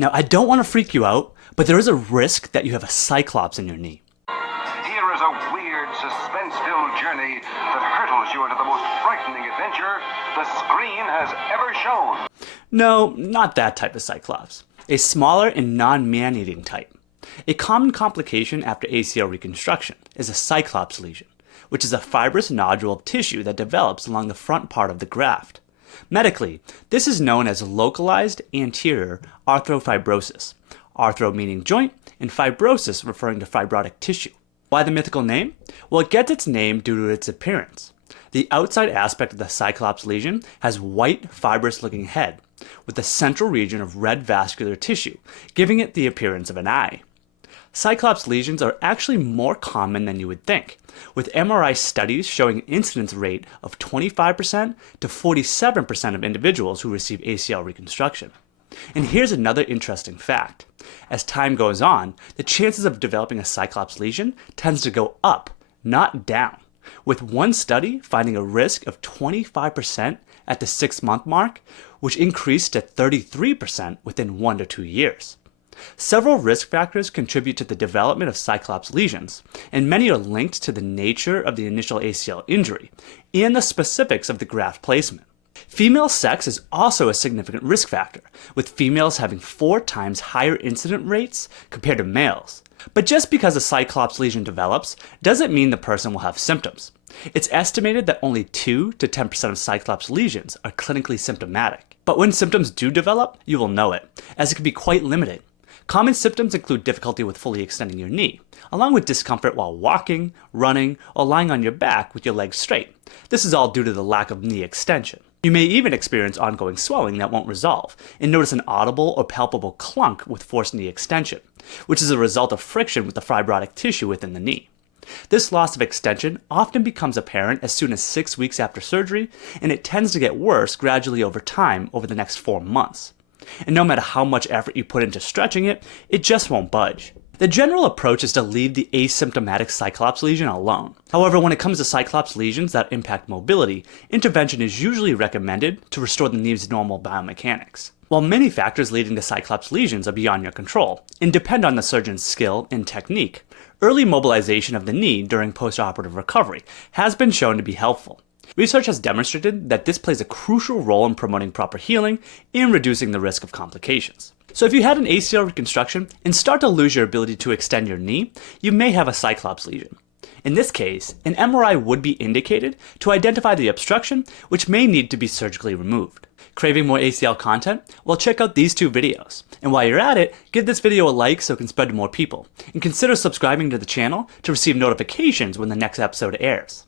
Now, I don't want to freak you out, but there is a risk that you have a Cyclops in your knee. Here is a weird, suspense-filled journey that hurtles you into the most frightening adventure the screen has ever shown. No, not that type of Cyclops. A smaller and non-man-eating type. A common complication after ACL reconstruction is a Cyclops lesion, which is a fibrous nodule of tissue that develops along the front part of the graft. Medically, this is known as localized anterior arthrofibrosis, arthro meaning joint, and fibrosis referring to fibrotic tissue. Why the mythical name? Well, it gets its name due to its appearance. The outside aspect of the Cyclops lesion has white, fibrous-looking head, with the central region of red vascular tissue, giving it the appearance of an eye. Cyclops lesions are actually more common than you would think, with MRI studies showing an incidence rate of 25% to 47% of individuals who receive ACL reconstruction. And here's another interesting fact. As time goes on, the chances of developing a Cyclops lesion tends to go up, not down, with one study finding a risk of 25% at the 6-month mark, which increased to 33% within 1 to 2 years. Several risk factors contribute to the development of Cyclops lesions, and many are linked to the nature of the initial ACL injury and the specifics of the graft placement. Female sex is also a significant risk factor, with females having 4 times higher incident rates compared to males. But just because a Cyclops lesion develops doesn't mean the person will have symptoms. It's estimated that only 2 to 10% of Cyclops lesions are clinically symptomatic. But when symptoms do develop, you will know it, as it can be quite limited. Common symptoms include difficulty with fully extending your knee, along with discomfort while walking, running, or lying on your back with your legs straight. This is all due to the lack of knee extension. You may even experience ongoing swelling that won't resolve, and notice an audible or palpable clunk with forced knee extension, which is a result of friction with the fibrotic tissue within the knee. This loss of extension often becomes apparent as soon as 6 weeks after surgery, and it tends to get worse gradually over time over the next 4 months. And no matter how much effort you put into stretching it, it just won't budge. The general approach is to leave the asymptomatic Cyclops lesion alone. However, when it comes to Cyclops lesions that impact mobility, intervention is usually recommended to restore the knee's normal biomechanics. While many factors leading to Cyclops lesions are beyond your control and depend on the surgeon's skill and technique, early mobilization of the knee during postoperative recovery has been shown to be helpful. Research has demonstrated that this plays a crucial role in promoting proper healing and reducing the risk of complications. So if you had an ACL reconstruction and start to lose your ability to extend your knee, you may have a Cyclops lesion. In this case, an MRI would be indicated to identify the obstruction, which may need to be surgically removed. Craving more ACL content? Well, check out these 2 videos. And while you're at it, give this video a like so it can spread to more people. And consider subscribing to the channel to receive notifications when the next episode airs.